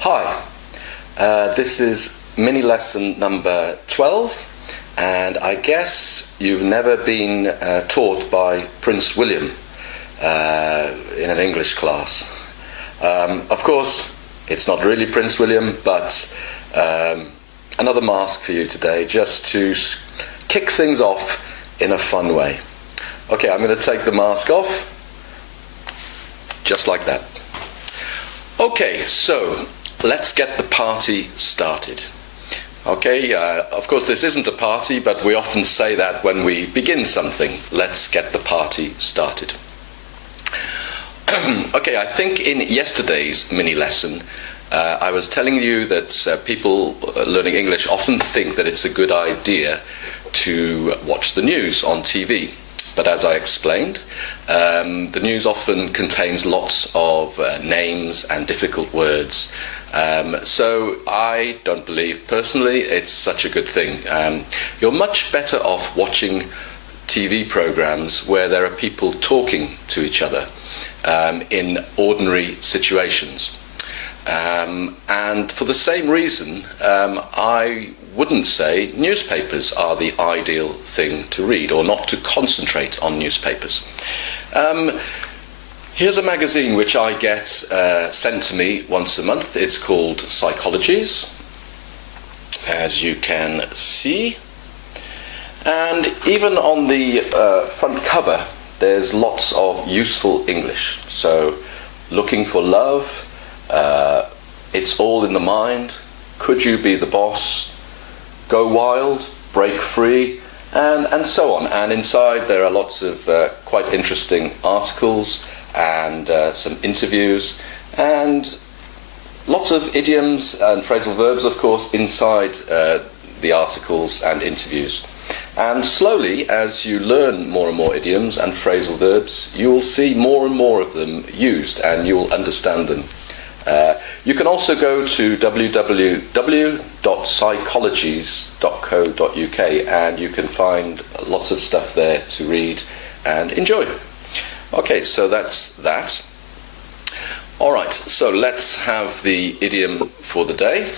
Hi, this is mini lesson number 12, and I guess you've never been taught by Prince William in an English class. Of course, it's not really Prince William, but another mask for you today, just to kick things off in a fun way. Okay, I'm going to take the mask off, just like that. Okay, so let's get the party started. Okay, of course this isn't a party, but we often say that when we begin something. Let's get the party started. Okay, I think in yesterday's mini lesson I was telling you that people learning English often think that it's a good idea to watch the news on TV. But as I explained, the news often contains lots of names and difficult words. So I don't believe personally it's such a good thing. You're much better off watching TV programs where there are people talking to each other in ordinary situations. And for the same reason, I wouldn't say newspapers are the ideal thing to read, or not to concentrate on newspapers. Here's a magazine which I get sent to me once a month. It's called Psychologies, as you can see. And even on the front cover, there's lots of useful English. So, looking for love, it's all in the mind, could you be the boss, go wild, break free, and so on. And inside there are lots of quite interesting articles and some interviews and lots of idioms and phrasal verbs, of course, inside the articles and interviews. And slowly, as you learn more and more idioms and phrasal verbs, you will see more and more of them used, and you will understand them. You can also go to www.psychologies.co.uk and you can find lots of stuff there to read and enjoy. Okay, so that's that. Alright, so let's have the idiom for the day.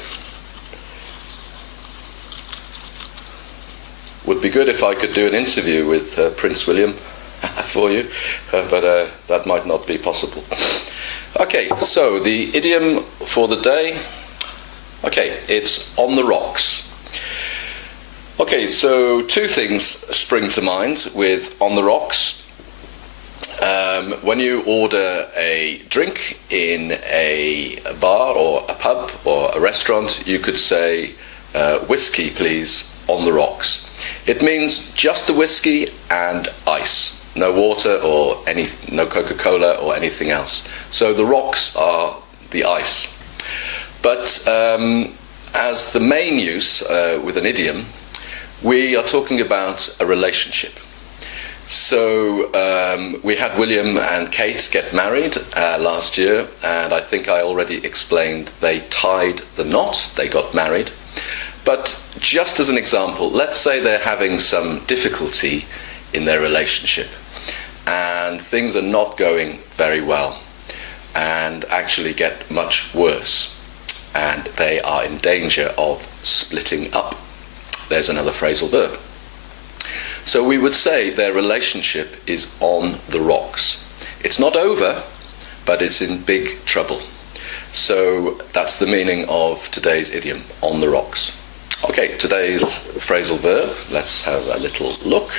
Would be good if I could do an interview with Prince William for you, but that might not be possible. Okay, so the idiom for the day, okay, it's on the rocks. Okay, so two things spring to mind with on the rocks. When you order a drink in a bar or a pub or a restaurant, you could say, whiskey please, on the rocks. It means just the whiskey and ice. No water or no Coca-Cola or anything else. So the rocks are the ice. But as the main use with an idiom, we are talking about a relationship. So we had William and Kate get married last year, and I think I already explained they tied the knot, they got married. But just as an example, let's say they're having some difficulty in their relationship and things are not going very well and actually get much worse and they are in danger of splitting up. There's another phrasal verb. So we would say their relationship is on the rocks. It's not over, but it's in big trouble. So that's the meaning of today's idiom, on the rocks. Okay, today's phrasal verb, let's have a little look.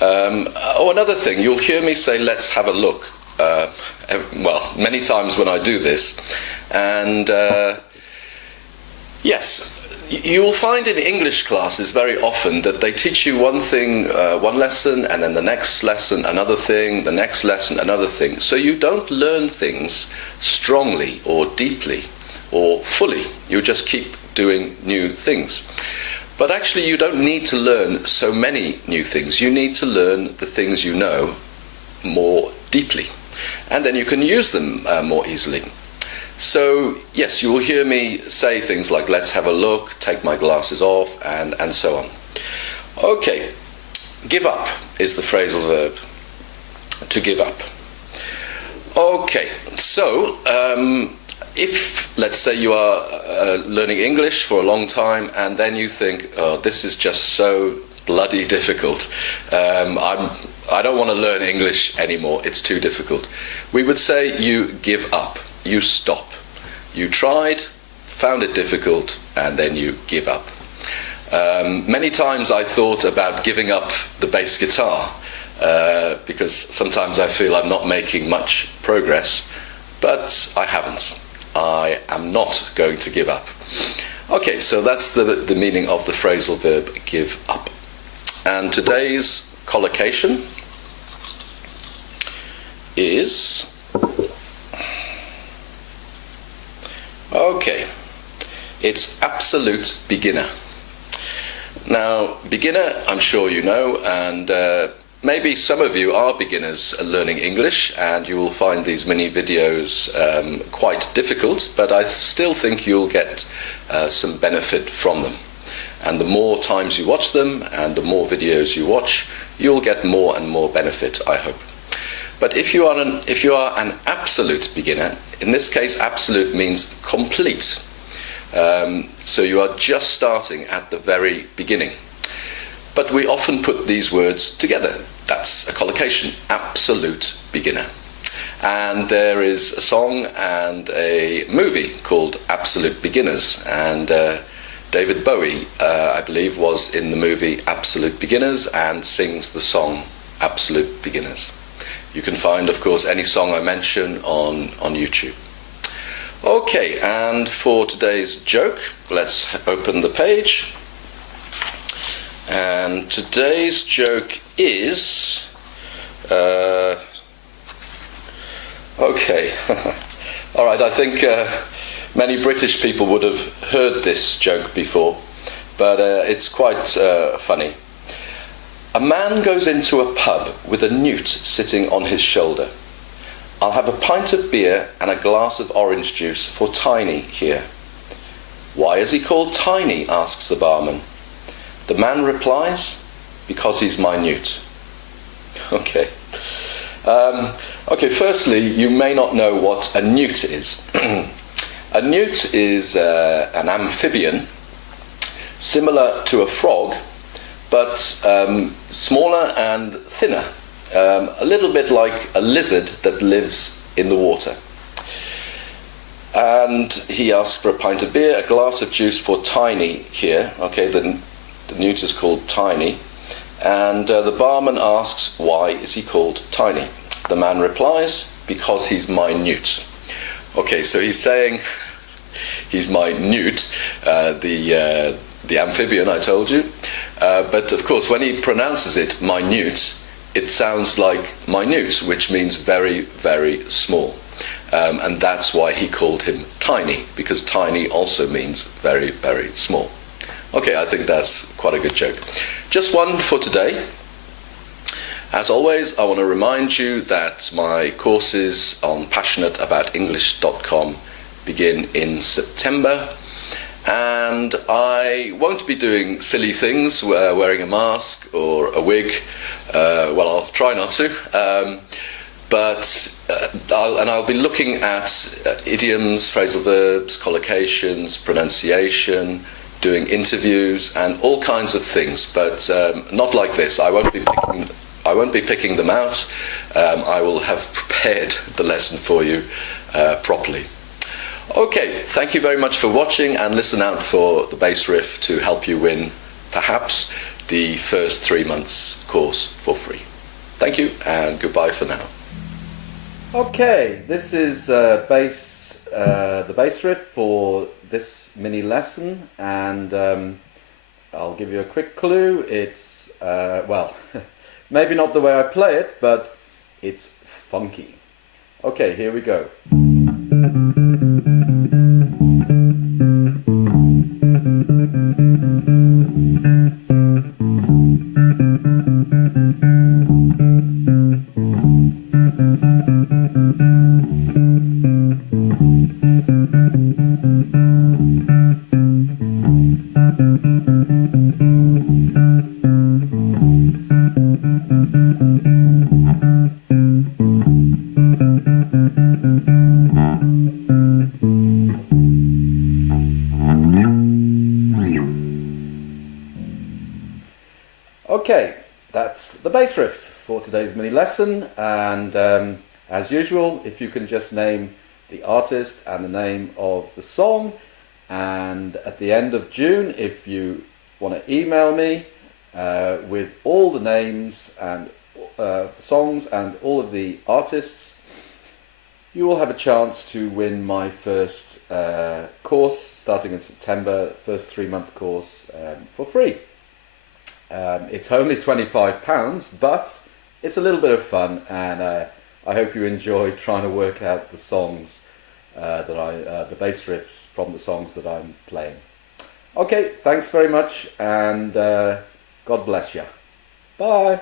Another thing, you'll hear me say, let's have a look. Well, many times when I do this. And yes, you will find in English classes very often that they teach you one thing, one lesson, and then the next lesson, another thing, the next lesson, another thing. So you don't learn things strongly or deeply or fully. You just keep doing new things. But actually you don't need to learn so many new things. You need to learn the things you know more deeply. And then you can use them more easily. So yes, you will hear me say things like let's have a look, take my glasses off, and so on. Okay, give up is the phrasal verb, to give up. Okay, so if, let's say, you are learning English for a long time and then you think, oh, this is just so bloody difficult. I don't want to learn English anymore. It's too difficult. We would say you give up. You stop. You tried, found it difficult, and then you give up. Many times I thought about giving up the bass guitar because sometimes I feel I'm not making much progress, but I haven't. I am not going to give up. Okay, so that's the meaning of the phrasal verb give up. And today's collocation is... okay, it's absolute beginner. Now, beginner, I'm sure you know, and maybe some of you are beginners learning English, and you will find these mini videos quite difficult, but I still think you'll get some benefit from them. And the more times you watch them, and the more videos you watch, you'll get more and more benefit, I hope. But if you are an absolute beginner, in this case, absolute means complete. So you are just starting at the very beginning. But we often put these words together. That's a collocation, absolute beginner. And there is a song and a movie called Absolute Beginners, and David Bowie, I believe, was in the movie Absolute Beginners and sings the song Absolute Beginners. You can find, of course, any song I mention on YouTube. Okay, and for today's joke, let's open the page. And today's joke is... okay, all right, I think many British people would have heard this joke before, but it's quite funny. A man goes into a pub with a newt sitting on his shoulder. I'll have a pint of beer and a glass of orange juice for Tiny here. Why is he called Tiny? Asks the barman. The man replies, because he's my newt. Okay. Okay, firstly, you may not know what a newt is. A newt is an amphibian, similar to a frog, but smaller and thinner. A little bit like a lizard that lives in the water. And he asks for a pint of beer, a glass of juice for Tiny here. Okay, the newt is called Tiny. And the barman asks, why is he called Tiny? The man replies, because he's my newt. Okay, so he's saying he's my newt, the amphibian I told you. But of course, when he pronounces it, minute, it sounds like minute, which means very, very small. And that's why he called him Tiny, because tiny also means very, very small. Okay, I think that's quite a good joke. Just one for today. As always, I want to remind you that my courses on passionateaboutenglish.com begin in September. And I won't be doing silly things, wearing a mask or a wig. Well, I'll try not to. I'll be looking at idioms, phrasal verbs, collocations, pronunciation, doing interviews, and all kinds of things. But not like this. I won't be picking them out. I will have prepared the lesson for you properly. Okay, thank you very much for watching, and listen out for the bass riff to help you win, perhaps, the first 3 months course for free. Thank you, and goodbye for now. Okay, this is the bass riff for this mini lesson, and I'll give you a quick clue. It's, well, maybe not the way I play it, but it's funky. Okay, here we go. Okay, that's the bass riff for today's mini lesson, and as usual, if you can just name the artist and the name of the song, and at the end of June, if you want to email me with all the names and the songs and all of the artists, you will have a chance to win my first course starting in September, first 3-month course for free. It's only £25, but it's a little bit of fun, and I hope you enjoy trying to work out the songs the bass riffs from the songs that I'm playing. Okay, thanks very much, and God bless you. Bye.